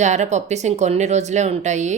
Zara puppies ఇంకొన్ని రోజులే ఉంటాయి.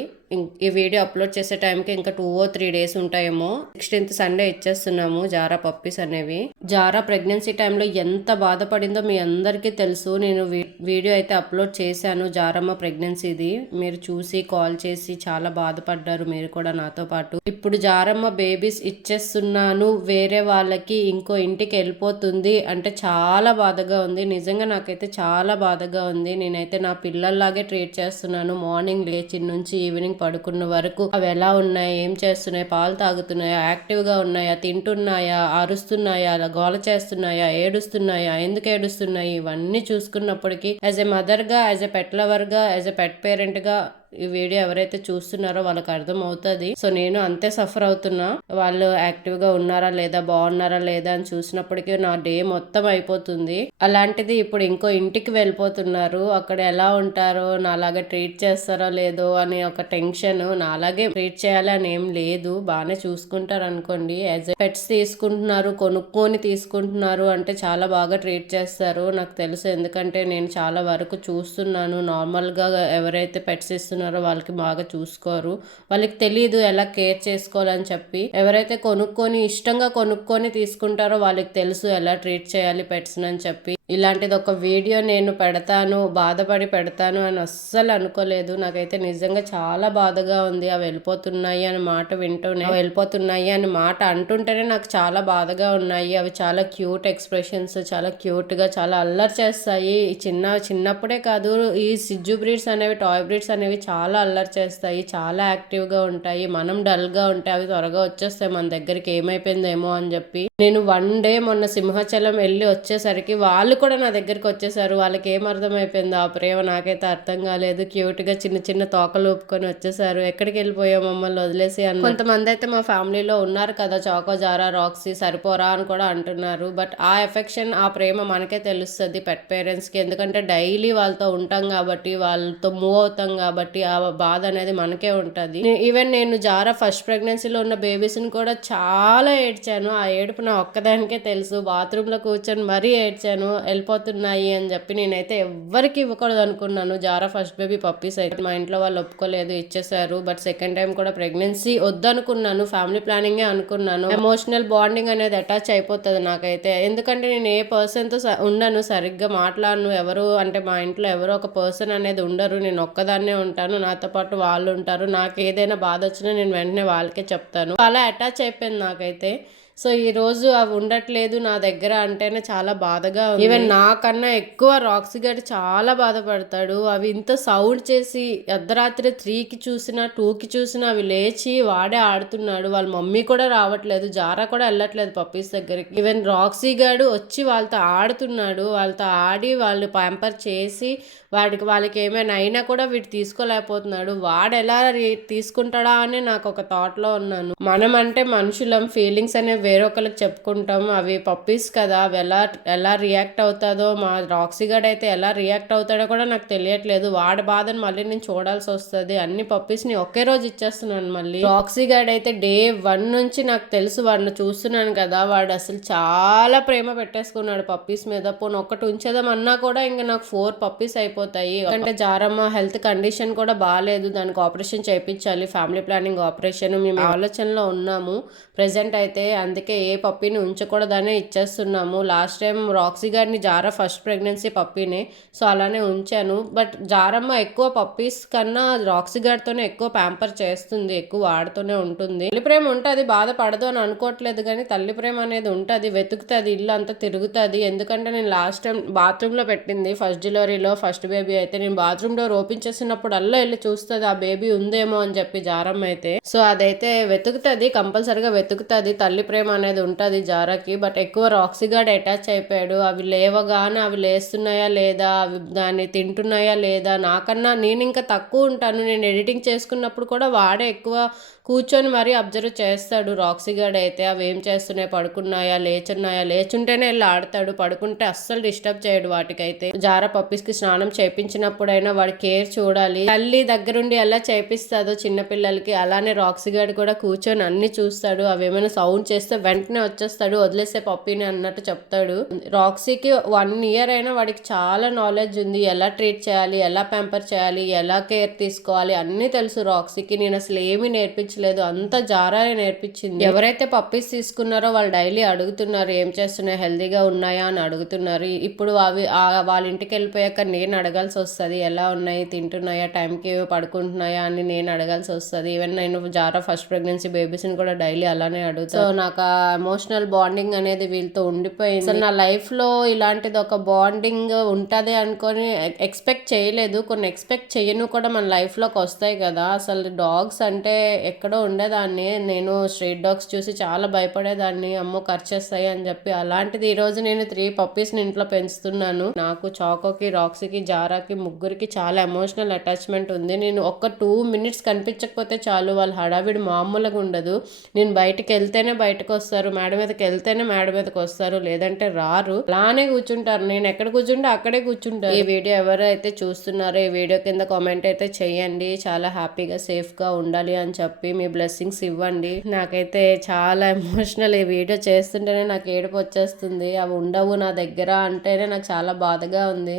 ఈ వీడియో అప్లోడ్ చేసే టైంకి ఇంకా 2 or 3 days ఉంటాయేమో. 16th సండే ఇచ్చేస్తున్నాము జారా పప్పీస్ అనేవి. జారా ప్రెగ్నెన్సీ టైంలో ఎంత బాధపడిందో మీ అందరికీ తెలుసు. నేను వీడియో అయితే అప్లోడ్ చేశాను జారమ్మ ప్రెగ్నెన్సీది. మీరు చూసి కాల్ చేసి చాలా బాధపడ్డారు మీరు కూడా నాతో పాటు. ఇప్పుడు జారమ్మ బేబీస్ ఇచ్చేస్తున్నాను, వేరే వాళ్ళకి ఇంకో ఇంటికి వెళ్ళిపోతుంది అంటే చాలా బాధగా ఉంది. నిజంగా నాకైతే చాలా బాధగా ఉంది. నేనైతే నా పిల్లల్లాగే ట్రీట్ చేస్తున్నాను. మార్నింగ్ లేచి నుంచి ఈవినింగ్ పడుకున్న వరకు అవి ఎలా ఉన్నాయి, ఏం చేస్తున్నాయి, పాలు తాగుతున్నాయా, యాక్టివ్ గా ఉన్నాయా, తింటున్నాయా, అరుస్తున్నాయా, గోల చేస్తున్నాయా, ఏడుస్తున్నాయా, ఎందుకు ఏడుస్తున్నాయి, ఇవన్నీ చూసుకున్నప్పటికీ యాజ్ ఎ మదర్ గా, యాజ్ ఎ పెట్ లవర్ గా, యాజ్ ఎ పెట్ పేరెంట్ గా ఈ వీడియో ఎవరైతే చూస్తున్నారో వాళ్ళకి అర్థం అవుతుంది. సో నేను అంతే సఫర్ అవుతున్నా. వాళ్ళు యాక్టివ్ గా ఉన్నారా లేదా, బాగున్నారా లేదా అని చూసినప్పటికీ నా డే మొత్తం అయిపోతుంది. అలాంటిది ఇప్పుడు ఇంకో ఇంటికి వెళ్ళిపోతున్నారు. అక్కడ ఎలా ఉంటారో, నాలాగా ట్రీట్ చేస్తారో లేదో అని ఒక టెన్షన్. నాలాగే ట్రీట్ చేయాలి అని ఏం లేదు, బాగానే చూసుకుంటారు అనుకోండి. యాజ్ ఎ పెట్స్ తీసుకుంటున్నారు, కొనుక్కొని తీసుకుంటున్నారు అంటే చాలా బాగా ట్రీట్ చేస్తారు నాకు తెలుసు. ఎందుకంటే నేను చాలా వరకు చూస్తున్నాను. నార్మల్ గా ఎవరైతే పెట్స్ ఇస్తున్నారో వాళ్ళకి బాగా చూసుకోరు, వాళ్ళకి తెలియదు ఎలా కేర్ చేసుకోవాలని చెప్పి. ఎవరైతే కొనుక్కొని ఇష్టంగా కొనుక్కొని తీసుకుంటారో వాళ్ళకి తెలుసు ఎలా ట్రీట్ చేయాలి పెట్స్ అని చెప్పి. ఇలాంటిది ఒక వీడియో నేను పెడతాను, బాధపడి పెడతాను అని అస్సలు అనుకోలేదు. నాకైతే నిజంగా చాలా బాధగా ఉంది. అవి వెళ్ళిపోతున్నాయి అని మాట వింటూనే, వెళ్ళిపోతున్నాయి అని మాట అంటుంటేనే నాకు చాలా బాధగా ఉన్నాయి. అవి చాలా క్యూట్ ఎక్స్ప్రెషన్స్, చాలా క్యూట్ గా చాలా అల్లరి చేస్తాయి. చిన్నప్పుడే కాదు, ఈ సిజ్జు బ్రీడ్స్ అనేవి, టాయ్ బ్రీడ్స్ అనేవి చాలా అల్లరి చేస్తాయి, చాలా యాక్టివ్ గా ఉంటాయి. మనం డల్ గా ఉంటే అవి త్వరగా వచ్చేస్తాయి మన దగ్గరికి, ఏమైపోయిందేమో అని చెప్పి. నేను 1 day మొన్న సింహాచలం వెళ్ళి వచ్చేసరికి వాళ్ళు కూడా నా దగ్గరికి వచ్చేసారు. వాళ్ళకి ఏం అర్థమైపోయిందో ఆ ప్రేమ నాకైతే అర్థం కాలేదు. క్యూట్ గా చిన్న చిన్న తోకలు ఊపుకొని వచ్చేసారు. ఎక్కడికి వెళ్ళిపోయావు మమ్మల్ని వదిలేసి అని. కొంతమంది అయితే మా ఫ్యామిలీలో ఉన్నారు కదా, చాకో, జారా, రాక్సీ సరిపోరా అని కూడా అంటున్నారు. బట్ ఆ ఎఫెక్షన్, ఆ ప్రేమ మనకే తెలుస్తుంది పెట్ పేరెంట్స్ కి. ఎందుకంటే డైలీ వాళ్ళతో ఉంటాం కాబట్టి, వాళ్ళతో మూవ్ అవుతాం కాబట్టి ఆ బాధ అనేది మనకే ఉంటది. ఈవెన్ నేను జారా ఫస్ట్ ప్రెగ్నెన్సీలో ఉన్న బేబీస్ ని కూడా చాలా ఏడ్చాను. ఆ ఏడుపు నా ఒక్కదానికే తెలుసు. బాత్రూమ్ లో కూర్చొని మరీ ఏడ్చాను వెళ్ళిపోతున్నాయి అని చెప్పి. నేనైతే ఎవ్వరికి ఇవ్వకూడదు అనుకున్నాను జారా ఫస్ట్ బేబీ పప్పీస్ అయితే. మా ఇంట్లో వాళ్ళు ఒప్పుకోలేదు, ఇచ్చేసారు. బట్ సెకండ్ టైం కూడా ప్రెగ్నెన్సీ వద్దనుకున్నాను, ఫ్యామిలీ ప్లానింగే అనుకున్నాను. ఎమోషనల్ బాండింగ్ అనేది అటాచ్ అయిపోతుంది నాకైతే. ఎందుకంటే నేను ఏ పర్సన్ తో ఉండను, సరిగ్గా మాట్లాడను. ఎవరు అంటే మా ఇంట్లో ఎవరో ఒక పర్సన్ అనేది ఉండరు, నేను ఒక్కదాన్నే ఉంటాను. నాతో పాటు వాళ్ళు ఉంటారు. నాకు ఏదైనా బాధ వచ్చినా నేను వెంటనే వాళ్ళకే చెప్తాను. అలా అటాచ్ అయిపోయింది నాకైతే. సో ఈ రోజు అవి ఉండట్లేదు నా దగ్గర అంటేనే చాలా బాధగా ఉంది. ఈవెన్ నాకన్నా ఎక్కువ రాక్సీ గారు చాలా బాధపడతాడు. అవి ఇంత సౌండ్ చేసి అర్ధరాత్రి 3కి చూసినా 2కి చూసినా అవి లేచి వాడే ఆడుతున్నాడు. వాళ్ళ మమ్మీ కూడా రావట్లేదు, జారా కూడా వెళ్ళట్లేదు పప్పీస్ దగ్గరికి. ఈవెన్ రాక్సీ గారు వచ్చి వాళ్ళతో ఆడుతున్నాడు. వాళ్ళతో ఆడి వాళ్ళు ప్యాంపర్ చేసి వాళ్ళకి ఏమైనా అయినా కూడా వీడు తీసుకోలేకపోతున్నాడు. వాడు ఎలా తీసుకుంటాడా అని నాకు ఒక థాట్ లో ఉన్నాను. మనం అంటే మనుషులం, ఫీలింగ్స్ అనేవి వేరొకరికి చెప్పుకుంటాం. అవి పప్పీస్ కదా, అవి ఎలా రియాక్ట్ అవుతాదో, మా రాక్సీ గడ్ అయితే ఎలా రియాక్ట్ అవుతాడో కూడా నాకు తెలియట్లేదు. వాడి బాధను మళ్ళీ నేను చూడాల్సి వస్తుంది. అన్ని పప్పీస్ ని ఒకే రోజు ఇచ్చేస్తున్నాను మళ్ళీ. రాక్సీ గడ్ అయితే డే 1 నుంచి నాకు తెలుసు, వాడిని చూస్తున్నాను కదా, వాడు అసలు చాలా ప్రేమ పెట్టేసుకున్నాడు పప్పీస్ మీద. పోనీ ఒక్కటి ఉంచేదాం అన్నా కూడా ఇంకా నాకు 4 పప్పీస్ అయిపోతాయి. అంటే జారమ్మ హెల్త్ కండిషన్ కూడా బాగాలేదు, దానికి ఆపరేషన్ చేయించాలి, ఫ్యామిలీ ప్లానింగ్ ఆపరేషన్ మేము ఆలోచనలో ఉన్నాము ప్రెసెంట్ అయితే. అందుకే ఏ పప్పీని ఉంచకూడదనే ఇచ్చేస్తున్నాము. లాస్ట్ టైం రాక్సీ గారిని జారా ఫస్ట్ ప్రెగ్నెన్సీ పప్పీనే, సో అలానే ఉంచాను. బట్ జారమ్మ ఎక్కువ పప్పీస్ కన్నా రాక్సీ గారితోనే ఎక్కువ ప్యాంపర్ చేస్తుంది, ఎక్కువ వాడుతూనే ఉంటుంది. తల్లి ప్రేమ ఉంటుంది, బాధపడదు అని అనుకోవట్లేదు, కానీ తల్లి ప్రేమ అనేది ఉంటుంది. వెతుకుతుంది, ఇల్లు అంతా తిరుగుతుంది. ఎందుకంటే నేను లాస్ట్ టైం బాత్రూమ్ లో పెట్టింది ఫస్ట్ డెలివరీలో, ఫస్ట్ బేబీ అయితే. నేను బాత్రూమ్ డోర్ ఓపెన్ చేసినప్పుడు అల్లా వెళ్ళి చూస్తుంది ఆ బేబీ ఉందేమో అని చెప్పి జారమ్మ అయితే. సో అదైతే వెతుకుతుంది, కంపల్సరిగా వెతుకుతుంది. తల్లి ప్రేమ అనేది ఉంటుంది జారాకి. బట్ ఎక్కువ రాక్సీ గార్డ్ అటాచ్ అయిపోయాడు. అవి లేవగానే అవి లేస్తున్నాయా లేదా, అవి దాన్ని తింటున్నాయా లేదా, నాకన్నా నేను ఇంకా తక్కువ ఉంటాను. నేను ఎడిటింగ్ చేసుకున్నప్పుడు కూడా వాడే ఎక్కువ కూర్చొని మరీ అబ్జర్వ్ చేస్తాడు రాక్సీ గార్డ్ అయితే. అవి ఏం చేస్తున్నాయి, పడుకున్నాయా, లేచున్నాయా, లేచుంటేనే వెళ్ళి ఆడతాడు, పడుకుంటే అస్సలు డిస్టర్బ్ చేయడు వాటికైతే. జారా పప్పీస్ కి స్నానం చేపించినప్పుడైనా వాడి కేర్ చూడాలి. తల్లి దగ్గరుండి ఎలా చేపిస్తాదో చిన్న పిల్లలకి అలానే రాక్సీ గాడు కూడా కూర్చొని అన్ని చూస్తాడు. అవేమైనా సౌండ్ చేస్తే వెంటనే వచ్చేస్తాడు, వదిలేసే పప్పీని అన్నట్టు చెప్తాడు. రాక్సీకి 1 ఇయర్ అయినా వాడికి చాలా నాలెడ్జ్ ఉంది. ఎలా ట్రీట్ చేయాలి, ఎలా ప్యాంపర్ చేయాలి, ఎలా కేర్ తీసుకోవాలి అన్నీ తెలుసు రాక్సీకి. నేను అసలు ఏమీ నేర్పించలేదు, అంతా జారానే నేర్పించింది. ఎవరైతే పప్పీస్ తీసుకున్నారో వాళ్ళు డైలీ అడుగుతున్నారు ఏం చేస్తున్నాయి, హెల్దీగా ఉన్నాయా అని అడుగుతున్నారు. ఇప్పుడు అవి వాళ్ళ ఇంటికి వెళ్ళిపోయాక నేను అడగాల్సి వస్తుంది, ఎలా ఉన్నాయి, తింటున్నాయా, టైంకి పడుకుంటున్నాయా అని నేను అడగాల్సి వస్తుంది. ఈవెన్ నేను జారా ఫస్ట్ ప్రెగ్నెన్సీ బేబీస్ని కూడా డైలీ అలానే అడుగుతాను. సో నాకు ఆ ఎమోషనల్ బాండింగ్ అనేది వీళ్ళతో ఉండిపోయింది. అసలు నా లైఫ్లో ఇలాంటిది ఒక బాండింగ్ ఉంటుంది అనుకొని ఎక్స్పెక్ట్ చేయలేదు. కొన్ని ఎక్స్పెక్ట్ చేయను కూడా మన లైఫ్లోకి వస్తాయి కదా. అసలు డాగ్స్ అంటే ఎక్కడో ఉండేదాన్ని నేను, స్ట్రీట్ డాగ్స్ చూసి చాలా భయపడేదాన్ని, అమ్మో ఖర్చేస్తాయి అని చెప్పి. అలాంటిది ఈరోజు నేను 3 పప్పీస్ని ఇంట్లో పెంచుతున్నాను. నాకు చాకోకి, రాక్సీకి, జారాకి ముగ్గురికి చాలా ఎమోషనల్ అటాచ్మెంట్ ఉంది. నేను ఒక్క 2 మినిట్స్ కనిపించకపోతే చాలు వాళ్ళ హడావిడి మామూలుగా ఉండదు. నేను బయటకు వెళ్తేనే బయటకు వస్తారు, మేడ మీదకి వెళ్తేనే మేడ మీదకి వస్తారు, లేదంటే రారు. అలానే కూర్చుంటారు, నేను ఎక్కడ కూర్చుంటే అక్కడే కూర్చుంటారు. ఈ వీడియో ఎవరైతే చూస్తున్నారో ఈ వీడియో కింద కామెంట్ అయితే చెయ్యండి, చాలా హ్యాపీగా సేఫ్గా ఉండాలి అని చెప్పి మీ బ్లెస్సింగ్స్ ఇవ్వండి. నాకైతే చాలా ఎమోషనల్, ఈ వీడియో చేస్తుంటేనే నాకు ఏడుపు వచ్చేస్తుంది. అవి ఉండవు నా దగ్గర అంటేనే నాకు చాలా బాధగా ఉంది.